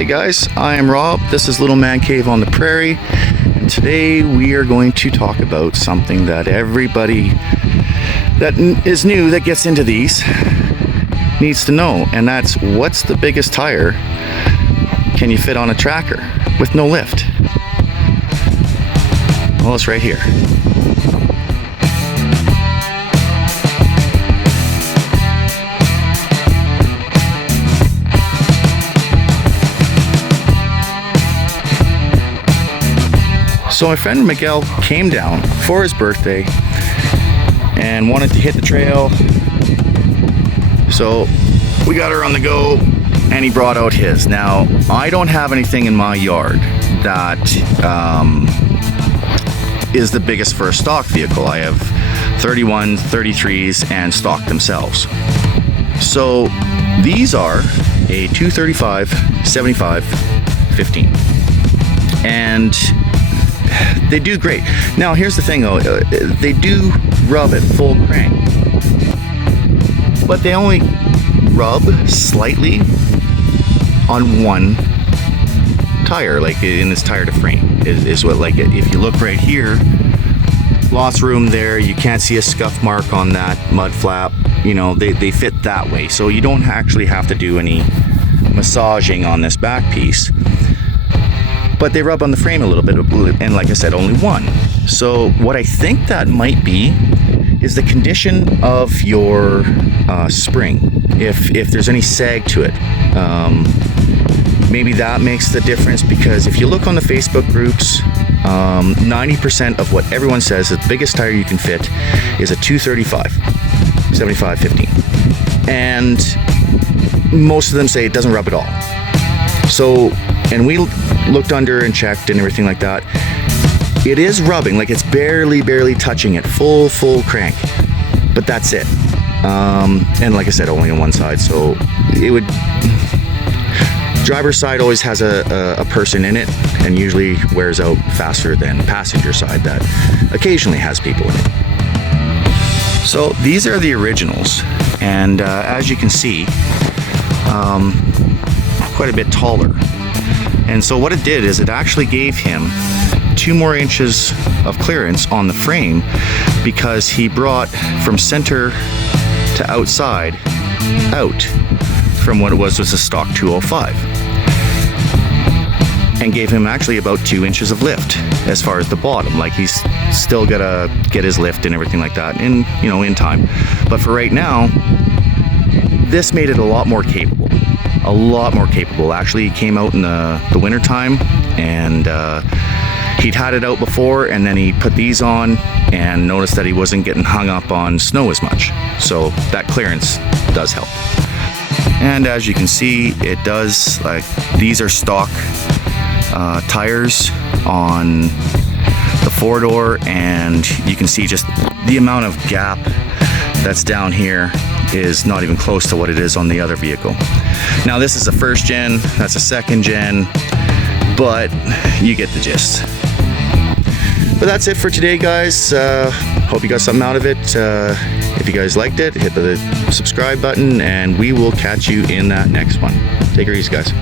Hey guys, I am Rob. This is Little Man Cave on the Prairie, and today we are going to talk about something that everybody that is new that gets into these needs to know, and that's what's the biggest tire can you fit on a tracker with no lift? Well, it's right here. So my friend Miguel came down for his birthday and wanted to hit the trail. So we got her on the go and he brought out his. Now, I don't have anything in my yard that is the biggest for a stock vehicle. I have 31s, 33s, and stock themselves. So these are a 235, 75, 15. And they do great. Now here's the thing though, they do rub at full crank, but they only rub slightly on one tire, like in this tire to frame is what, like if you look right here, lots of room there, you can't see a scuff mark on that mud flap, you know, they fit that way, so you don't actually have to do any massaging on this back piece. But they rub on the frame a little bit, and like I said, only one. So what I think that might be is the condition of your spring. If there's any sag to it, maybe that makes the difference, because if you look on the Facebook groups, 90% of what everyone says the biggest tire you can fit is a 235, 75, 15. And most of them say it doesn't rub at all. So, and we looked under and checked and everything like that. It is rubbing, like it's barely touching it, full crank, but that's it. And like I said, only on one side, so it would, driver's side always has a person in it and usually wears out faster than passenger side that occasionally has people in it. So these are the originals, and as you can see, quite a bit taller. And so what it did is it actually gave him 2 more inches of clearance on the frame, because he brought from center to outside out from what it was a stock 205, and gave him actually about 2 inches of lift as far as the bottom. Like he's still gotta get his lift and everything like that in, you know, in time. But for right now, this made it a lot more capable. Actually, he came out in the winter time, and he'd had it out before, and then he put these on and noticed that he wasn't getting hung up on snow as much. So that clearance does help. And as you can see, it does, like, these are stock tires on the 4-door, and you can see just the amount of gap that's down here is not even close to what it is on the other vehicle. Now this is a 1st gen, that's a 2nd gen, but you get the gist. But that's it for today, guys. Hope you got something out of it. If you guys liked it, hit the subscribe button, and we will catch you in that next one. Take it easy, guys.